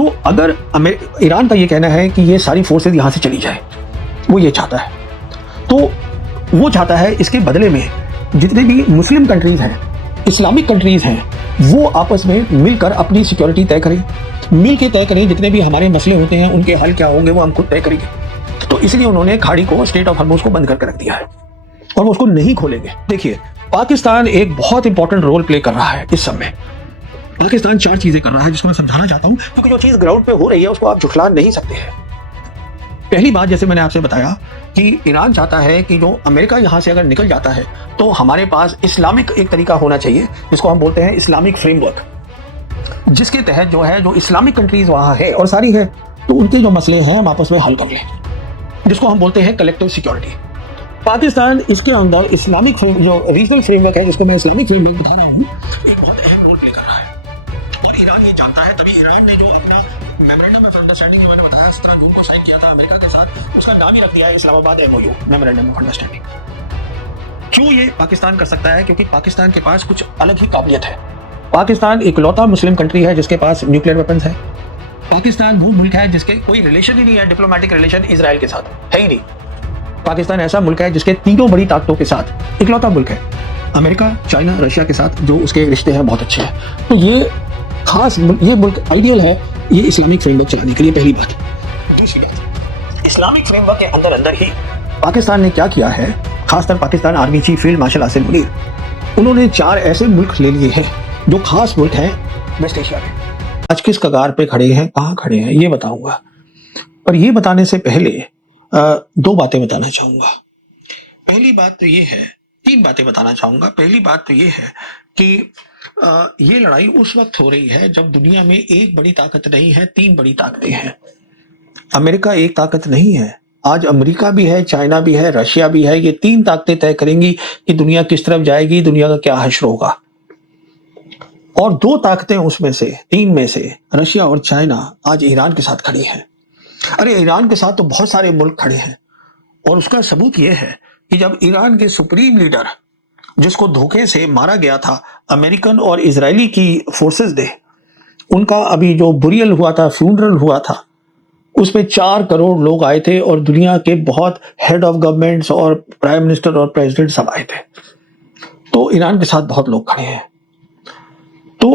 तो अगर ईरान का ये कहना है कि ये सारी फोर्सेज यहाँ से चली जाए, वो ये चाहता है, तो वो चाहता है इसके बदले में जितने भी मुस्लिम कंट्रीज हैं, इस्लामिक कंट्रीज हैं, वो आपस में मिलकर अपनी सिक्योरिटी तय करें, मिल के तय करें। जितने भी हमारे मसले होते हैं उनके हल क्या होंगे वो हम खुद तय करेंगे। तो इसलिए उन्होंने खाड़ी को, स्ट्रेट ऑफ हॉर्मुज़ को बंद करके रख दिया है और वो उसको नहीं खोलेंगे। देखिए, पाकिस्तान एक बहुत इंपॉर्टेंट रोल प्ले कर रहा है इस समय। पाकिस्तान 4 चीजें कर रहा है जिसको मैं समझाना चाहता हूं, क्योंकि जो चीज ग्राउंड पे हो रही है उसको आप झुठला नहीं सकते हैं। पहली बात, जैसे मैंने आपसे बताया कि ईरान चाहता है कि जो अमेरिका यहां से अगर निकल जाता है तो हमारे पास इस्लामिक एक तरीका होना चाहिए जिसको हम बोलते हैं इस्लामिक फ्रेमवर्क, जिसके तहत जो है जो इस्लामिक कंट्रीज वहां है और सारी है, तो उनके जो मसले हैं हम आपस में हल कर लें, जिसको हम बोलते हैं कलेक्टिव सिक्योरिटी। पाकिस्तान इसके अंदर इस्लामिक जो रीजनल फ्रेमवर्क है, जिसको मैं इस्लामिक फ्रेमवर्क बता रहा हूँ, एक बहुत अहम रोल प्ले कर रहा है और ईरान ये जानता है। तभी ईरान ने जो अपना मेमोरेंडम ऑफ अंडरस्टैंडिंग मैंने बताया 17 जून को साइन किया था अमेरिका के साथ, उसका नाम ही रख दिया है Islamabad MOU, memorandum of understanding. क्यों ये पाकिस्तान कर सकता है? क्योंकि पाकिस्तान के पास कुछ अलग ही काबिलियत है। पाकिस्तान इकलौता मुस्लिम कंट्री है जिसके पास न्यूक्लियर वेपन्स है। पाकिस्तान वो मुल्क है जिसके कोई रिलेशन ही नहीं है, डिप्लोमेटिक रिलेशन इजराइल के साथ है ही नहीं। पाकिस्तान ऐसा मुल्क है जिसके तीनों बड़ी ताकतों के साथ इकलौता मुल्क है, अमेरिका, चाइना, रशिया के साथ जो उसके रिश्ते हैं बहुत अच्छे हैं। तो ये खास ये मुल्क आइडियल है ये इस्लामिक फ्रेमवर्क चलाने के लिए, पहली बात। दूसरी बात, इस्लामिक फ्रेमवर्क के अंदर अंदर ही पाकिस्तान ने क्या किया है, खासकर Pakistan army chief field marshal Asim Munir, उन्होंने 4 ऐसे मुल्क ले लिए हैं जो खास मुल्क हैं वेस्ट एशिया में। आज किस कगार पे खड़े हैं, कहाँ खड़े हैं, ये बताऊंगा। पर ये बताने से पहले 2 बातें बताना चाहूंगा। पहली बात तो ये है, 3 बातें बताना चाहूंगा। पहली बात तो ये है कि ये लड़ाई उस वक्त हो रही है जब दुनिया में एक बड़ी ताकत नहीं है, 3 बड़ी ताकतें हैं। अमेरिका एक ताकत नहीं है, आज अमेरिका भी है, चाइना भी है, रशिया भी है। ये 3 ताकतें तय करेंगी कि दुनिया किस तरफ जाएगी, दुनिया का क्या हश्र होगा। और 2 ताकतें उसमें से, 3 में से, रशिया और चाइना आज ईरान के साथ खड़ी हैं। अरे ईरान के साथ तो बहुत सारे मुल्क खड़े हैं और उसका सबूत यह है कि जब ईरान के सुप्रीम लीडर, जिसको धोखे से मारा गया था अमेरिकन और इजरायली की फोर्सेस ने, उनका अभी जो बुरियल हुआ था, फ्यूनरल हुआ था, उसमें 4 करोड़ लोग आए थे और दुनिया के बहुत हेड ऑफ गवर्नमेंट्स और प्राइम मिनिस्टर और प्रेसिडेंट सब आए थे। तो ईरान के साथ बहुत लोग खड़े हैं। तो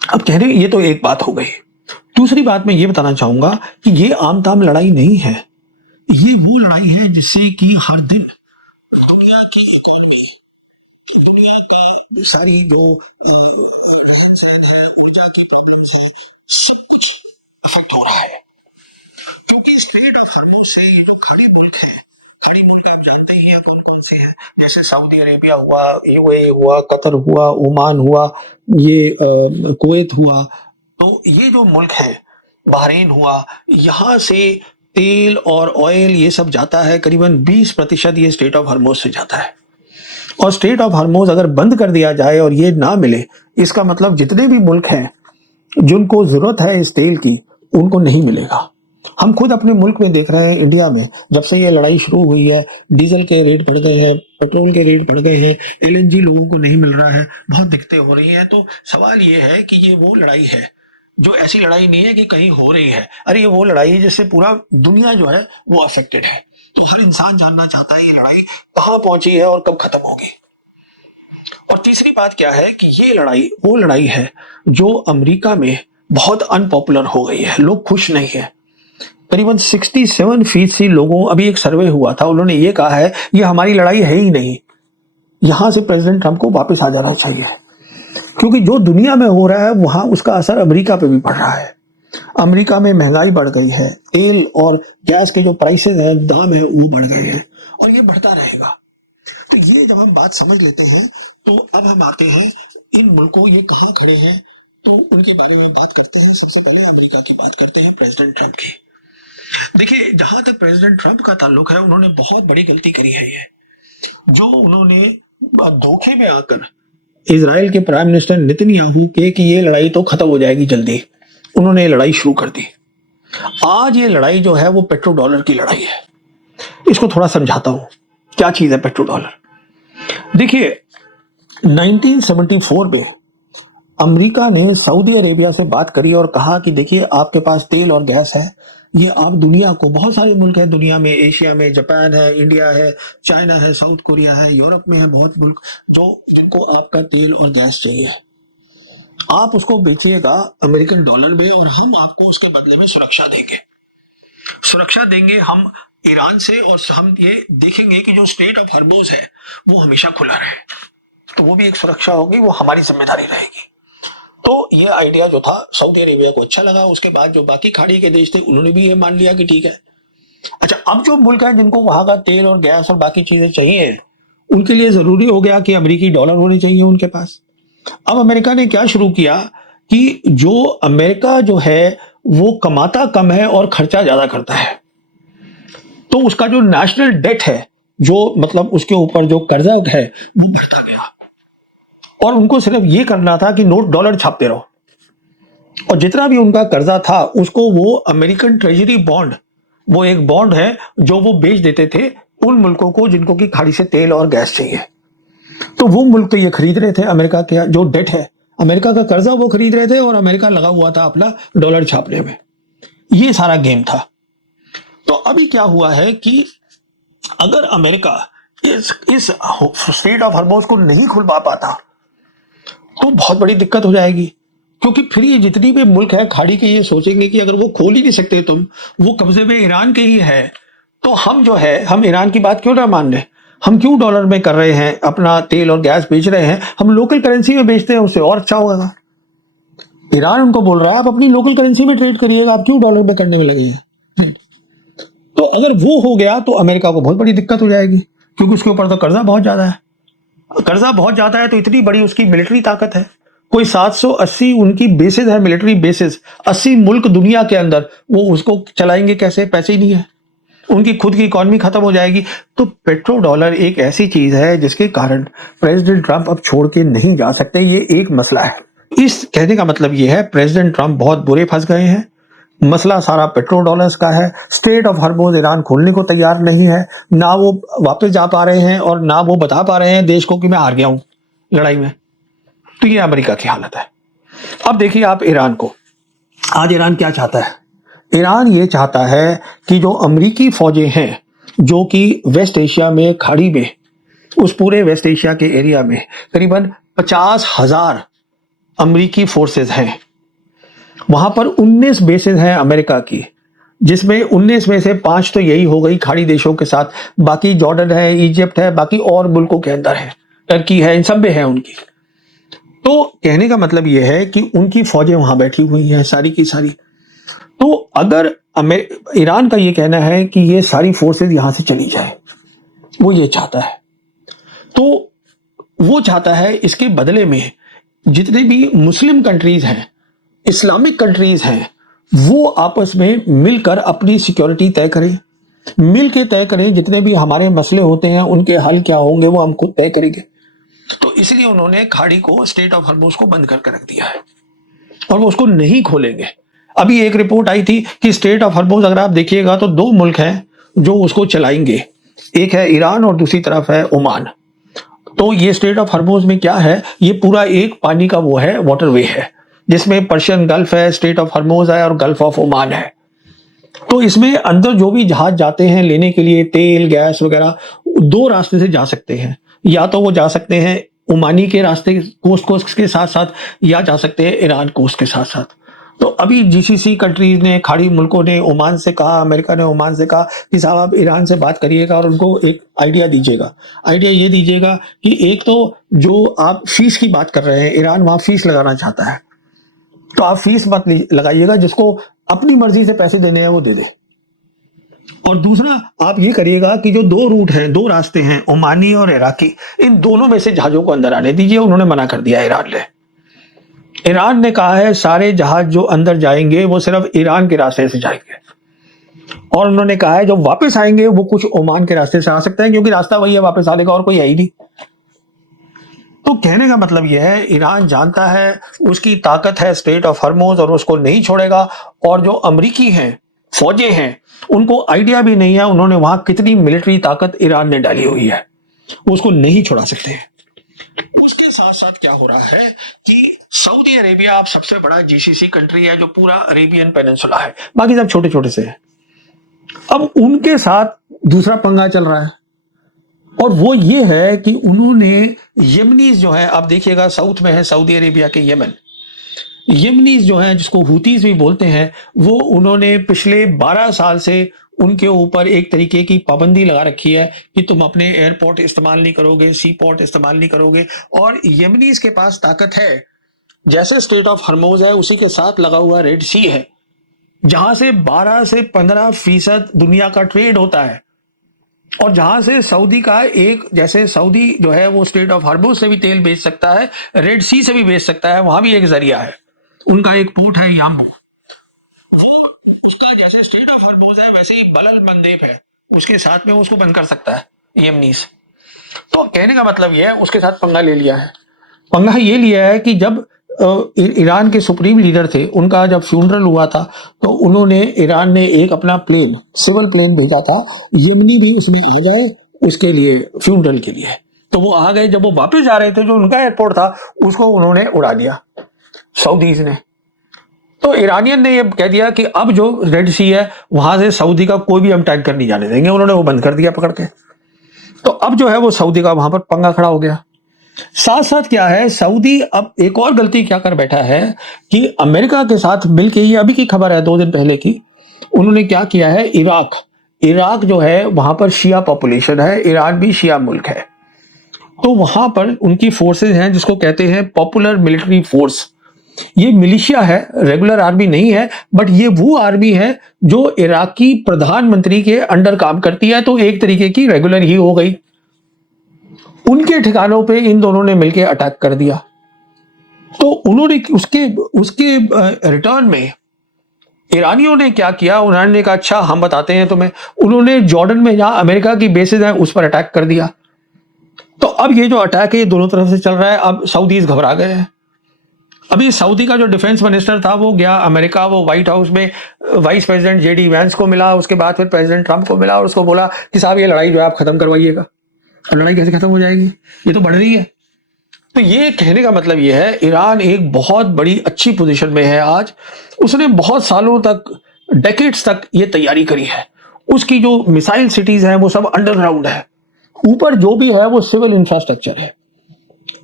अब कह रहे ये तो एक बात हो गई। दूसरी बात मैं ये बताना चाहूंगा कि ये आम ताम लड़ाई नहीं है, ये वो लड़ाई है जिससे कि हर दिन दुनिया की इकोनॉमी, दुनिया की सारी जो ऊर्जा की प्रॉब्लम है, सब कुछ अफेक्ट हो रहा है। क्योंकि स्ट्रेट ऑफ हॉर्मुज़ से ये जो खाड़ी मुल्क है, खाड़ी मुल्क आप जानते ही हैं कौन कौन से हैं, जैसे सऊदी अरेबिया हुआ, UAE हुआ, कतर हुआ, ओमान हुआ, ये कुवैत हुआ। तो ये जो मुल्क है, बहरीन हुआ, यहाँ से तेल और ऑयल ये सब जाता है, करीबन 20% ये स्ट्रेट ऑफ हॉर्मुज़ से जाता है। और स्ट्रेट ऑफ हॉर्मुज़ अगर बंद कर दिया जाए और ये ना मिले, इसका मतलब जितने भी मुल्क हैं जिनको जरूरत है इस तेल की, उनको नहीं मिलेगा। हम खुद अपने मुल्क में देख रहे हैं, इंडिया में जब से ये लड़ाई शुरू हुई है, डीजल के रेट बढ़ गए हैं, पेट्रोल के रेट बढ़ गए हैं, LNG लोगों को नहीं मिल रहा है, बहुत दिक्कतें हो रही हैं। तो सवाल ये है कि ये वो लड़ाई है जो ऐसी लड़ाई नहीं है कि कहीं हो रही है, अरे ये वो लड़ाई है जिससे पूरा दुनिया जो है वो अफेक्टेड है। तो हर इंसान जानना चाहता है ये लड़ाई कहाँ पहुंची है और कब खत्म होगी। और तीसरी बात क्या है कि ये लड़ाई वो लड़ाई है जो अमेरिका में बहुत अनपॉपुलर हो गई है, लोग खुश नहीं है। करीबन 67% लोगों, अभी एक सर्वे हुआ था, उन्होंने ये कहा है ये हमारी लड़ाई है ही नहीं, यहां से प्रेसिडेंट ट्रंप को वापस आ जाना चाहिए। क्योंकि जो दुनिया में हो रहा है वहां उसका असर अमेरिका पे भी पड़ रहा है। अमेरिका में महंगाई बढ़ गई है, तेल और गैस के जो प्राइसेस हैं, दाम है, वो बढ़ गए हैं और ये बढ़ता रहेगा। तो ये जब हम बात समझ लेते हैं तो अब हम आते हैं इन मुल्कों, ये कहाँ खड़े हैं, तो उनके बारे में बात करते हैं। सबसे पहले अमेरिका की बात करते हैं, प्रेसिडेंट ट्रंप की। देखिए, जहां तक प्रेसिडेंट ट्रंप का ताल्लुक है, उन्होंने बहुत बड़ी गलती करी है। ये जो उन्होंने धोखे में आकर इजराइल के प्राइम मिनिस्टर नेतन्याहू के कि ये लड़ाई तो खत्म हो जाएगी जल्दी, उन्होंने ये लड़ाई शुरू कर दी। आज ये लड़ाई जो है वो पेट्रो डॉलर की लड़ाई है। इसको थोड़ा समझाता हूं क्या चीज है पेट्रो डॉलर। देखिए, 1974 में अमेरिका ने सऊदी अरेबिया से बात करी और कहा कि देखिए आपके पास तेल और गैस है, ये आप दुनिया को, बहुत सारे मुल्क हैं दुनिया में, एशिया में जापान है, इंडिया है, चाइना है, साउथ कोरिया है, यूरोप में है बहुत मुल्क जो जिनको आपका तेल और गैस चाहिए। आप उसको बेचिएगा अमेरिकन डॉलर में और हम आपको उसके बदले में सुरक्षा देंगे हम ईरान से, और हम ये देखेंगे कि जो स्ट्रेट ऑफ हॉर्मुज है वो हमेशा खुला रहे। तो वो भी एक सुरक्षा होगी, वो हमारी जिम्मेदारी रहेगी। तो ये आइडिया जो था सऊदी अरेबिया को अच्छा लगा। उसके बाद जो बाकी खाड़ी के देश थे उन्होंने भी ये मान लिया कि ठीक है। अच्छा, अब जो मुल्क हैं जिनको वहां का तेल और गैस और बाकी चीजें चाहिए, उनके लिए जरूरी हो गया कि अमेरिकी डॉलर होने चाहिए उनके पास। अब अमेरिका ने क्या शुरू किया कि जो अमेरिका जो है वो कमाता कम है और खर्चा ज्यादा करता है, तो उसका जो नेशनल डेट है, जो मतलब उसके ऊपर जो कर्जा है वो बढ़ता गया, और उनको सिर्फ ये करना था कि नोट डॉलर छापते रहो, और जितना भी उनका कर्जा था उसको वो अमेरिकन ट्रेजरी बॉन्ड, वो एक बॉन्ड है जो वो बेच देते थे उन मुल्कों को जिनको की खाड़ी से तेल और गैस चाहिए। तो वो मुल्क तो ये खरीद रहे थे अमेरिका के जो डेट है, अमेरिका का कर्जा वो खरीद रहे थे, और अमेरिका लगा हुआ था अपना डॉलर छापने में। ये सारा गेम था। तो अभी क्या हुआ है कि अगर अमेरिका इस स्ट्रेट ऑफ हॉर्मुज को नहीं खुलवा पाता तो बहुत बड़ी दिक्कत हो जाएगी, क्योंकि फिर ये जितनी भी मुल्क है खाड़ी के ये सोचेंगे कि अगर वो खोल ही नहीं सकते तुम, वो कब्जे में ईरान के ही है, तो हम जो है हम ईरान की बात क्यों ना मान लें, हम क्यों डॉलर में कर रहे हैं अपना तेल और गैस बेच रहे हैं, हम लोकल करेंसी में बेचते हैं, उससे और अच्छा होगा। ईरान उनको बोल रहा है आप अपनी लोकल करेंसी में ट्रेड करिएगा, आप क्यों डॉलर में करने में लगे हैं। तो अगर वो हो गया तो अमेरिका को बहुत बड़ी दिक्कत हो जाएगी, क्योंकि उसके ऊपर तो कर्जा बहुत ज्यादा है, तो इतनी बड़ी उसकी मिलिट्री ताकत है, कोई 780 उनकी बेसिस है, मिलिट्री बेसिस 80 मुल्क दुनिया के अंदर, वो उसको चलाएंगे कैसे, पैसे ही नहीं है, उनकी खुद की इकॉनमी खत्म हो जाएगी। तो पेट्रो डॉलर एक ऐसी चीज है जिसके कारण प्रेसिडेंट ट्रंप अब छोड़ के नहीं जा सकते, ये एक मसला है। इस कहने का मतलब ये है प्रेसिडेंट ट्रंप बहुत बुरे फंस गए हैं, मसला सारा पेट्रो डॉलर्स का है। स्ट्रेट ऑफ हॉर्मुज ईरान खोलने को तैयार नहीं है, ना वो वापस जा पा रहे हैं और ना वो बता पा रहे हैं देश को कि मैं हार गया हूं लड़ाई में। तो ये अमेरिका की हालत है। अब देखिए आप ईरान को, आज ईरान क्या चाहता है, ईरान ये चाहता है कि जो अमेरिकी फौजें हैं जो कि वेस्ट एशिया में खाड़ी में, उस पूरे वेस्ट एशिया के एरिया में करीबन 50,000 अमेरिकी फोर्सेस हैं, वहां पर 19 बेसेस हैं अमेरिका की, जिसमें 19 में से 5 तो यही हो गई खाड़ी देशों के साथ, बाकी जॉर्डन है, इजिप्ट है, बाकी और मुल्कों के अंदर है, टर्की है, इन सब में है उनकी। तो कहने का मतलब यह है कि उनकी फौजें वहां बैठी हुई हैं सारी की सारी। तो अगर ईरान का ये कहना है कि ये सारी फोर्सेस यहां से चली जाए, वो ये चाहता है, तो वो चाहता है इसके बदले में जितने भी मुस्लिम कंट्रीज हैं, इस्लामिक कंट्रीज हैं, वो आपस में मिलकर अपनी सिक्योरिटी तय करें, मिल के तय करें, जितने भी हमारे मसले होते हैं उनके हल क्या होंगे वो हम खुद तय करेंगे। तो इसलिए उन्होंने खाड़ी को, स्ट्रेट ऑफ हॉर्मुज को बंद करके रख दिया है और वो उसको नहीं खोलेंगे। अभी एक रिपोर्ट आई थी कि स्ट्रेट ऑफ हॉर्मुज अगर आप देखिएगा तो 2 मुल्क हैं जो उसको चलाएंगे, एक है ईरान और दूसरी तरफ है ओमान। तो ये स्ट्रेट ऑफ हॉर्मुज में क्या है, ये पूरा एक पानी का वो है, वाटरवे है, जिसमें पर्शियन गल्फ है, स्ट्रेट ऑफ हॉर्मुज है और गल्फ ऑफ ओमान है। तो इसमें अंदर जो भी जहाज जाते हैं लेने के लिए तेल गैस वगैरह, 2 रास्ते से जा सकते हैं, या तो वो जा सकते हैं ओमानी के रास्ते कोस्ट के साथ साथ, या जा सकते हैं ईरान कोस्ट के साथ साथ। तो अभी जीसीसी कंट्रीज ने, खाड़ी मुल्कों ने ओमान से कहा, अमेरिका ने ओमान से कहा कि साहब आप ईरान से बात करिएगा और उनको एक आइडिया दीजिएगा। आइडिया ये दीजिएगा कि एक तो जो आप फीस की बात कर रहे हैं, ईरान वहां फीस लगाना चाहता है, तो आप फीस मत लगाइएगा, जिसको अपनी मर्जी से पैसे देने हैं वो दे दे। और दूसरा आप ये करिएगा कि जो 2 रूट हैं, 2 रास्ते हैं, ओमानी और इराकी, इन दोनों में से जहाजों को अंदर आने दीजिए। उन्होंने मना कर दिया ईरान ने कहा है सारे जहाज जो अंदर जाएंगे वो सिर्फ ईरान के रास्ते से जाएंगे, और उन्होंने कहा है जो वापस आएंगे वो कुछ ओमान के रास्ते से आ सकते हैं, क्योंकि रास्ता वही है वापस आने का, और कोई है ही नहीं। तो कहने का मतलब यह है ईरान जानता है उसकी ताकत है स्ट्रेट ऑफ हॉर्मुज और उसको नहीं छोड़ेगा, और जो अमेरिकी हैं, फौजें हैं, उनको आइडिया भी नहीं है उन्होंने वहां कितनी मिलिट्री ताकत ईरान ने डाली हुई है, उसको नहीं छोड़ा सकते हैं। उसके साथ साथ क्या हो रहा है कि सऊदी अरेबिया अब सबसे बड़ा जीसीसी कंट्री है, जो पूरा अरेबियन पेनिनसुला है, बाकी सब छोटे छोटे से है। अब उनके साथ दूसरा पंगा चल रहा है, और वो ये है कि उन्होंने यमनीज जो है, आप देखिएगा साउथ में है सऊदी अरेबिया के यमन, यमनीज जो हैं जिसको हुतीज भी बोलते हैं, वो उन्होंने पिछले 12 साल से उनके ऊपर एक तरीके की पाबंदी लगा रखी है कि तुम अपने एयरपोर्ट इस्तेमाल नहीं करोगे, सी पोर्ट इस्तेमाल नहीं करोगे। और यमनीज के पास ताकत है, जैसे स्ट्रेट ऑफ हर्मोज है उसी के साथ लगा हुआ रेड सी है, जहां से 12 से 15% दुनिया का ट्रेड होता है, और जहां से सऊदी का एक, जैसे सऊदी जो है वो स्ट्रेट ऑफ हर्मोज से भी तेल बेच सकता है, रेड सी से भी बेच सकता है, वहां भी एक जरिया है, उनका एक पोर्ट है याम्बू, वो उसका जैसे स्ट्रेट ऑफ हर्मोज है वैसे ही बलल मंदेब है, उसके साथ में उसको बंद कर सकता है यमनीस। तो कहने का मतलब यह है उसके साथ पंगा ले लिया है। पंगा ये लिया है कि जब ईरान के सुप्रीम लीडर थे, उनका जब फ्यूनरल हुआ था, तो उन्होंने, ईरान ने एक अपना प्लेन, सिविल प्लेन भेजा था, यमनी भी उसमें आ गए उसके लिए, फ्यूनरल के लिए। तो वो आ गए, जब वो वापस जा रहे थे, जो उनका एयरपोर्ट था उसको उन्होंने उड़ा दिया सऊदीज ने। तो ईरानियन ने ये कह दिया कि अब जो रेड सी है वहां से सऊदी का कोई भी हम टैंकर नहीं जाने देंगे, उन्होंने वो बंद कर दिया पकड़ के। तो अब जो है वो सऊदी का वहां पर पंगा खड़ा हो गया। साथ साथ क्या है, सऊदी अब एक और गलती क्या कर बैठा है कि अमेरिका के साथ मिलके, ये अभी की खबर है 2 दिन पहले की, उन्होंने क्या किया है, इराक जो है वहां पर शिया पॉपुलेशन है, ईरान भी शिया मुल्क है, तो वहां पर उनकी फोर्सेज हैं जिसको कहते हैं पॉपुलर मिलिट्री फोर्स। ये मिलिशिया है, रेगुलर आर्मी नहीं है, बट ये वो आर्मी है जो इराकी प्रधानमंत्री के अंडर काम करती है, तो एक तरीके की रेगुलर ही हो गई। उनके ठिकानों पे इन दोनों ने मिलकर अटैक कर दिया। तो उन्होंने उसके रिटर्न में ईरानियों ने क्या किया, उन्होंने कहा अच्छा हम बताते हैं तुम्हें, उन्होंने जॉर्डन में जहां अमेरिका की बेसेस हैं उस पर अटैक कर दिया। तो अब ये जो अटैक है ये दोनों तरफ से चल रहा है। अब सऊदीज घबरा गए हैं। अभी सऊदी का जो डिफेंस मिनिस्टर था वो गया अमेरिका, वो व्हाइट हाउस में वाइस प्रेसिडेंट जेडी वैंस को मिला, उसके बाद फिर प्रेसिडेंट ट्रंप को मिला और उसको बोला कि साहब ये लड़ाई जो है आप खत्म करवाइएगा। अब लड़ाई कैसे खत्म हो जाएगी, ये तो बढ़ रही है। तो ये कहने का मतलब ये है, ईरान एक बहुत बड़ी अच्छी पोजीशन में है आज। उसने बहुत सालों तक, डेकेड्स तक ये तैयारी करी है। उसकी जो मिसाइल सिटीज हैं वो सब अंडरग्राउंड है, ऊपर जो भी है वो सिविल इंफ्रास्ट्रक्चर है,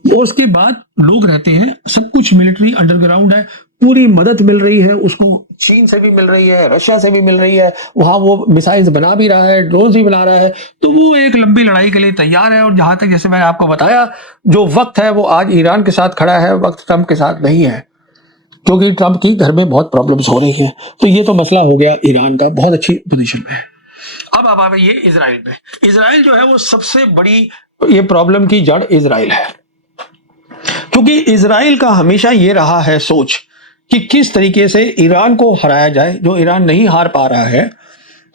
और उसके बाद लोग रहते हैं, सब कुछ मिलिट्री अंडरग्राउंड है। पूरी मदद मिल रही है उसको, चीन से भी मिल रही है, रशिया से भी मिल रही है, वहां वो मिसाइल्स बना भी रहा है, ड्रोन भी बना रहा है। तो वो एक लंबी लड़ाई के लिए तैयार है। और जहां तक जैसे मैंने आपको बताया, जो वक्त है वो आज ईरान के साथ खड़ा है, वक्त ट्रंप के साथ नहीं है, क्योंकि ट्रंप की घर में बहुत प्रॉब्लम्स हो रही है। तो ये तो मसला हो गया ईरान का, बहुत अच्छी पोजीशन में है। अब आ ये इजराइल में, इजराइल जो है वो सबसे बड़ी ये प्रॉब्लम की जड़ इजराइल है, क्योंकि इजराइल का हमेशा ये रहा है सोच कि किस तरीके से ईरान को हराया जाए, जो ईरान नहीं हार पा रहा है।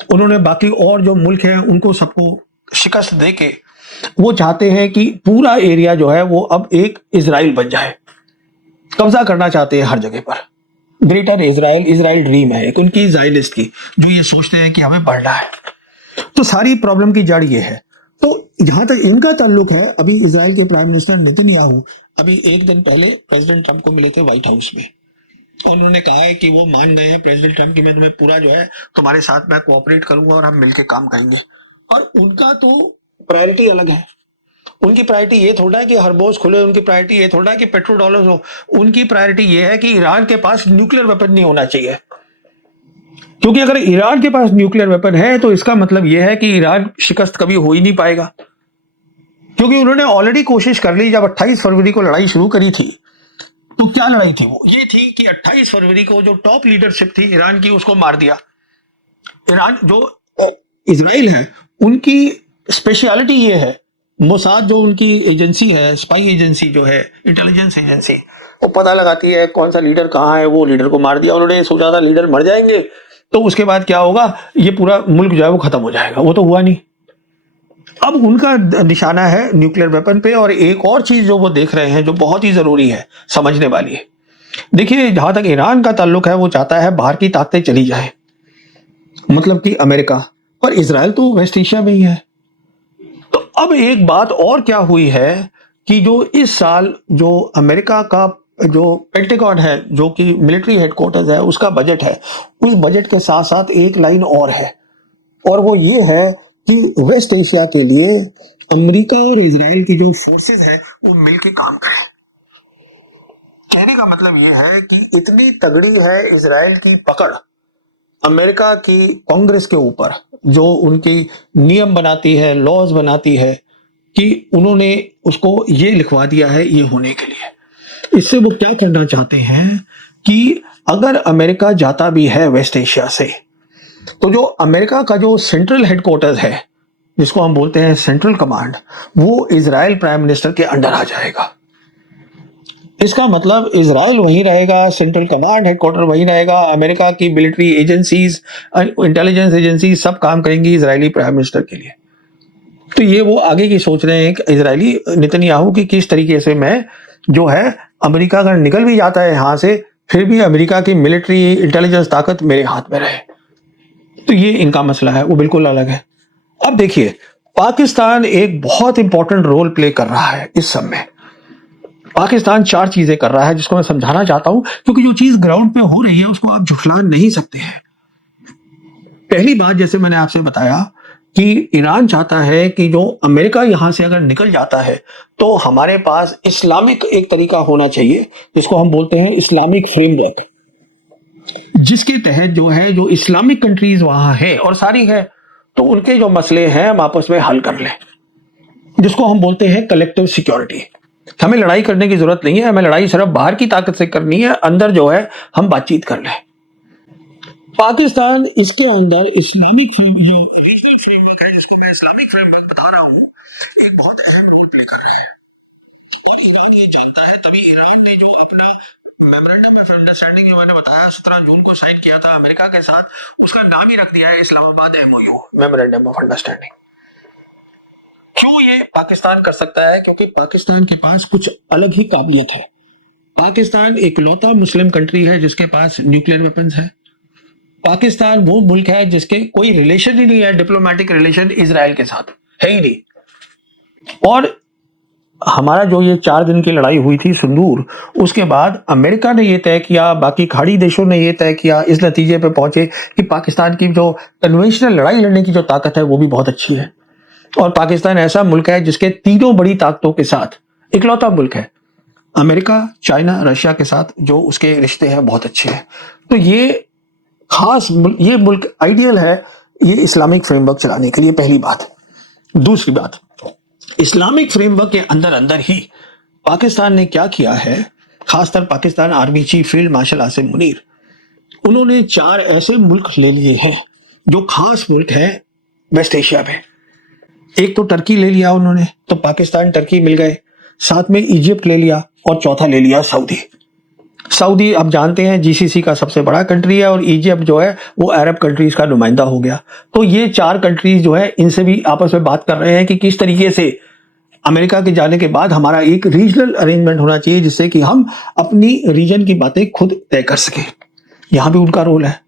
उन्होंने बाकी और जो मुल्क हैं उनको सबको शिकस्त देके वो चाहते हैं कि पूरा एरिया जो है वो अब एक इजराइल बन जाए, कब्जा करना चाहते हैं हर जगह पर। ग्रेटर इजराइल, इजराइल ड्रीम है एक उनकी, ज़ायनिस्ट की, जो ये सोचते हैं कि हमें बढ़ना है। तो सारी प्रॉब्लम की जड़ ये है। तो जहां तक इनका ताल्लुक है, अभी इजराइल के प्राइम मिनिस्टर नेतन्याहू अभी एक दिन पहले प्रेसिडेंट ट्रंप को मिले थे व्हाइट हाउस में, और उन्होंने कहा है कि वो मान गए हैं प्रेसिडेंट ट्रंप की, मैं तुम्हें पूरा जो है तुम्हारे साथ मैं कोऑपरेट करूंगा और हम मिलकर काम करेंगे। और उनका तो प्रायोरिटी अलग है। उनकी प्रायोरिटी ये थोड़ा है कि हरबोज खुले, उनकी प्रायोरिटी ये थोड़ा है कि पेट्रो डॉलर्स हो। उनकी प्रायोरिटी ये है कि ईरान के पास न्यूक्लियर वेपन नहीं होना चाहिए, क्योंकि अगर ईरान के पास न्यूक्लियर वेपन है तो इसका मतलब यह है कि ईरान शिकस्त कभी हो ही नहीं पाएगा। क्योंकि उन्होंने ऑलरेडी कोशिश कर ली, जब 28 फरवरी को लड़ाई शुरू करी थी, तो क्या लड़ाई थी वो, ये थी कि 28 फरवरी को जो टॉप लीडरशिप थी ईरान की उसको मार दिया। ईरान जो इजराइल है उनकी स्पेशलिटी ये है, मोसाद जो उनकी एजेंसी है, स्पाई एजेंसी जो है, इंटेलिजेंस एजेंसी, वो पता लगाती है कौन सा लीडर कहाँ है, वो लीडर को मार दिया। उन्होंने सोचा था लीडर मर जाएंगे तो उसके बाद क्या होगा, ये पूरा मुल्क जो है वो खत्म हो जाएगा, वो तो हुआ नहीं। अब उनका निशाना है न्यूक्लियर वेपन पे। और एक और चीज जो वो देख रहे हैं जो बहुत ही जरूरी है, समझने वाली है। देखिए, जहां तक ईरान का ताल्लुक है, वो चाहता है बाहर की ताकतें चली जाए, मतलब कि अमेरिका, और इजराइल तो वेस्ट एशिया में ही है। तो अब एक बात और क्या हुई है कि जो इस साल जो अमेरिका का जो पेंटागन है, जो कि मिलिट्री हेडक्वार्टर्स है, उसका बजट है, उस बजट के साथ साथ एक लाइन और है, और वो ये है कि वेस्ट एशिया के लिए अमेरिका और इजराइल की जो फोर्सेस है वो मिलकर काम करें। कहने का मतलब ये है कि इतनी तगड़ी है इजराइल की पकड़ अमेरिका की कांग्रेस के ऊपर, जो उनकी नियम बनाती है, लॉज बनाती है, कि उन्होंने उसको ये लिखवा दिया है ये होने के लिए। इससे वो क्या करना चाहते हैं कि अगर अमेरिका जाता भी है वेस्ट एशिया से, तो जो अमेरिका का जो सेंट्रल हेडक्वार्टर्स है, जिसको हम बोलते हैं सेंट्रल कमांड, वो इजराइल प्राइम मिनिस्टर के अंडर आ जाएगा। इसका मतलब इजराइल वहीं रहेगा, सेंट्रल कमांड हेडक्वार्टर वहीं रहेगा, अमेरिका की मिलिट्री एजेंसीज, इंटेलिजेंस एजेंसी सब काम करेंगी इजरायली प्राइम मिनिस्टर के लिए। तो ये वो आगे की सोच रहे हैं कि इजरायली नेतन्याहू की किस तरीके से मैं जो है, अमेरिका अगर निकल भी जाता है यहां से, फिर भी अमेरिका की मिलिट्री इंटेलिजेंस ताकत मेरे हाथ में रहे। तो ये इनका मसला है, वो बिल्कुल अलग है। अब देखिए, पाकिस्तान एक बहुत इंपॉर्टेंट रोल प्ले कर रहा है इस सब में। पाकिस्तान 4 चीजें कर रहा है जिसको मैं समझाना चाहता हूं, क्योंकि जो चीज ग्राउंड पे हो रही है उसको आप झुठला नहीं सकते हैं। पहली बात, जैसे मैंने आपसे बताया कि ईरान चाहता है कि जो अमेरिका यहां से अगर निकल जाता है तो हमारे पास इस्लामिक एक तरीका होना चाहिए, जिसको हम बोलते हैं इस्लामिक फ्रेमवर्क, जिसके तहत जो है, जो इस्लामिक कंट्रीज वहां है और सारी है, तो उनके जो मसले हैं हम आपस में हल कर लें, जिसको हम बोलते हैं कलेक्टिव सिक्योरिटी। हमें लड़ाई करने की जरूरत नहीं है, हमें लड़ाई सिर्फ बाहर की ताकत से करनी है, अंदर जो है हम बातचीत कर लें। पाकिस्तान इसके अंदर इस्लामिक जो रीजनल फ्रेमवर्क है, जिसको मैं इस्लामिक फ्रेमवर्क बता रहा हूं, एक बहुत अहम रोल प्ले कर रहा है। और ईरान ये जानता है, तभी ईरान ने जो अपना मेमोरेंडम ऑफ अंडरस्टैंडिंग जो मैंने बताया 17 जून को साइन किया था अमेरिका के साथ, उसका नाम ही रख दिया है Islamabad MOU, memorandum of understanding. क्यों ये पाकिस्तान कर सकता है? क्योंकि पाकिस्तान के पास कुछ अलग ही काबिलियत है। पाकिस्तान इकलौता मुस्लिम कंट्री है जिसके पास न्यूक्लियर वेपन्स है। पाकिस्तान वो मुल्क है जिसके कोई रिलेशन ही नहीं है, डिप्लोमेटिक रिलेशन इजराइल के साथ है ही नहीं। और हमारा जो ये 4 दिन की लड़ाई हुई थी सिंदूर, उसके बाद अमेरिका ने ये तय किया, बाकी खाड़ी देशों ने ये तय किया, इस नतीजे पे पहुंचे कि पाकिस्तान की जो कन्वेंशनल लड़ाई लड़ने की जो ताकत है वो भी बहुत अच्छी है। और पाकिस्तान ऐसा मुल्क है जिसके तीनों बड़ी ताकतों के साथ इकलौता मुल्क है, अमेरिका, चाइना, रशिया के साथ जो उसके रिश्ते हैं बहुत अच्छे हैं। तो ये खास ये मुल्क आइडियल है ये इस्लामिक फ्रेमवर्क चलाने के लिए, पहली बात। दूसरी बात, इस्लामिक फ्रेमवर्क के अंदर अंदर ही पाकिस्तान ने क्या किया है, खासकर Pakistan army chief field marshal Asim Munir, उन्होंने 4 ऐसे मुल्क ले लिए हैं जो खास मुल्क है वेस्ट एशिया में। एक तो टर्की ले लिया उन्होंने, तो पाकिस्तान टर्की मिल गए, साथ में इजिप्ट ले लिया, और चौथा ले लिया सऊदी। सऊदी आप जानते हैं जीसीसी का सबसे बड़ा कंट्री है, और इजिप्ट जो है वो अरब कंट्रीज का नुमाइंदा हो गया। तो ये 4 कंट्रीज जो है इनसे भी आपस में बात कर रहे हैं कि किस तरीके से अमेरिका के जाने के बाद हमारा एक रीजनल अरेंजमेंट होना चाहिए, जिससे कि हम अपनी रीजन की बातें खुद तय कर सके। यहां भी उनका रोल है।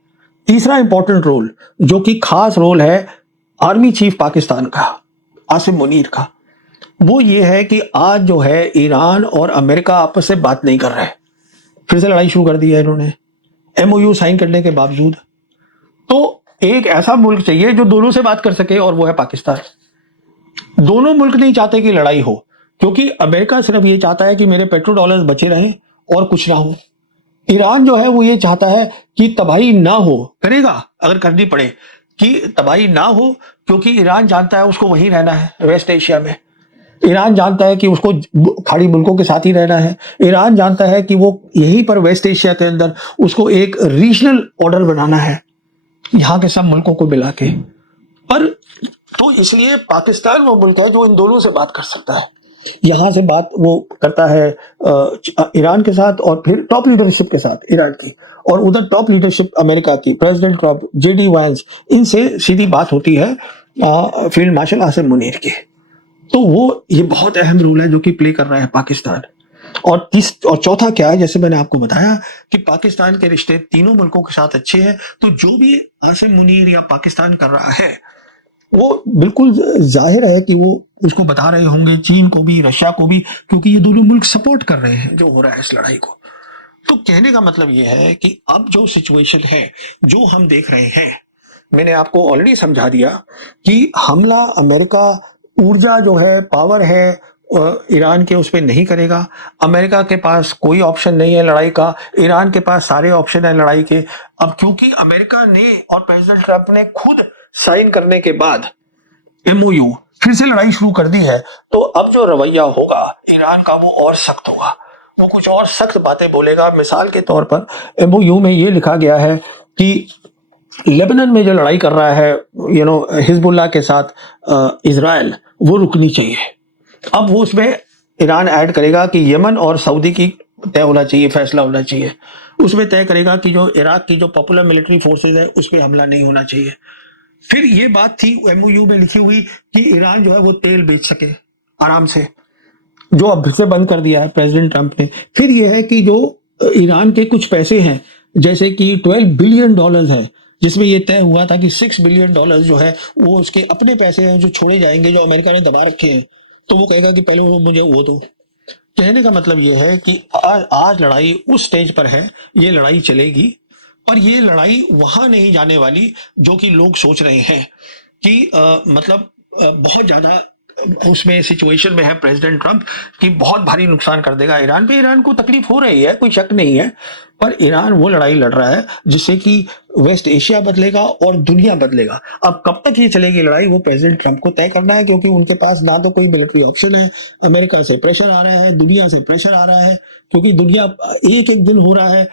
तीसरा इंपॉर्टेंट रोल, जो कि खास रोल है आर्मी चीफ पाकिस्तान का आसिम मुनीर का, वो ये है कि आज जो है ईरान और अमेरिका आपस से बात नहीं कर रहे, फिर से लड़ाई शुरू कर दी है इन्होंने एमओयू साइन करने के बावजूद। तो एक ऐसा मुल्क चाहिए जो दोनों से बात कर सके, और वो है पाकिस्तान। दोनों मुल्क नहीं चाहते कि लड़ाई हो, क्योंकि अमेरिका सिर्फ ये चाहता है कि मेरे पेट्रो डॉलर्स बचे रहें और कुछ ना हो। ईरान जो है वो ये चाहता है कि तबाही ना हो, करेगा अगर करनी पड़े कि तबाही ना हो, क्योंकि ईरान जानता है उसको वहीं रहना है वेस्ट एशिया में। ईरान जानता है कि उसको खाड़ी मुल्कों के साथ ही रहना है। ईरान जानता है कि वो यहीं पर वेस्ट एशिया के अंदर उसको एक रीजनल ऑर्डर बनाना है, यहाँ के सब मुल्कों को मिला के। पर तो इसलिए पाकिस्तान वो मुल्क है जो इन दोनों से बात कर सकता है। यहां से बात वो करता है ईरान के साथ, और फिर टॉप लीडरशिप के साथ ईरान की, और उधर टॉप लीडरशिप अमेरिका की, प्रेसिडेंट ट्रंप, जेडी वांस, इनसे सीधी बात होती है फील्ड मार्शल आसिम मुनीर की। तो वो ये बहुत अहम रोल है जो कि प्ले कर रहा है पाकिस्तान। और चौथा क्या है, जैसे मैंने आपको बताया कि पाकिस्तान के रिश्ते तीनों मुल्कों के साथ अच्छे हैं, तो जो भी आसिम मुनीर या पाकिस्तान कर रहा है वो बिल्कुल जाहिर है कि वो उसको बता रहे होंगे चीन को भी, रशिया को भी, क्योंकि ये दोनों मुल्क सपोर्ट कर रहे हैं जो हो रहा है इस लड़ाई को। तो कहने का मतलब ये है कि अब जो सिचुएशन है, जो हम देख रहे हैं, मैंने आपको ऑलरेडी समझा दिया कि हमला अमेरिका ऊर्जा जो है, पावर है, ईरान के उस पर नहीं करेगा। अमेरिका के पास कोई ऑप्शन नहीं है लड़ाई का, ईरान के पास सारे ऑप्शन है लड़ाई के। अब क्योंकि अमेरिका ने और प्रेसिडेंट ट्रंप ने खुद साइन करने के बाद एमओयू फिर से लड़ाई शुरू कर दी है, तो अब जो रवैया होगा ईरान का वो और सख्त होगा, वो कुछ और सख्त बातें बोलेगा। मिसाल के तौर पर एमओयू में ये लिखा गया है कि लेबनान में जो लड़ाई कर रहा है हिजबुल्लाह के साथ इजराइल, वो रुकनी चाहिए। अब वो उसमें ईरान ऐड करेगा कि यमन और सऊदी की तय होना चाहिए, फैसला होना चाहिए। उसमें तय करेगा कि जो इराक की जो पॉपुलर मिलिट्री फोर्सेज है उस पर हमला नहीं होना चाहिए। फिर ये बात थी एमओयू में लिखी हुई कि ईरान जो है वो तेल बेच सके आराम से, जो अब से बंद कर दिया है प्रेसिडेंट ट्रंप ने। फिर ये है कि जो ईरान के कुछ पैसे हैं, जैसे कि $12 बिलियन है, जिसमें ये तय हुआ था कि $6 बिलियन जो है वो उसके अपने पैसे हैं जो छोड़े जाएंगे, जो अमेरिका ने दबा रखे हैं। तो वो कहेगा कि पहले वो मुझे वो दो। कहने का मतलब ये है कि आज लड़ाई उस स्टेज पर है, ये लड़ाई चलेगी, और ये लड़ाई वहां नहीं जाने वाली जो कि लोग सोच रहे हैं कि मतलब बहुत ज्यादा उसमें सिचुएशन में है प्रेसिडेंट ट्रंप कि बहुत भारी नुकसान कर देगा ईरान पे। ईरान को तकलीफ हो रही है, कोई शक नहीं है, पर ईरान वो लड़ाई लड़ रहा है जिससे कि वेस्ट एशिया बदलेगा और दुनिया बदलेगा। अब कब तक ये चलेगी लड़ाई, वो प्रेसिडेंट ट्रंप को तय करना है, क्योंकि उनके पास ना तो कोई मिलिट्री ऑप्शन है, अमेरिका से प्रेशर आ रहा है, दुनिया से प्रेशर आ रहा है, क्योंकि दुनिया एक एक दिन हो रहा है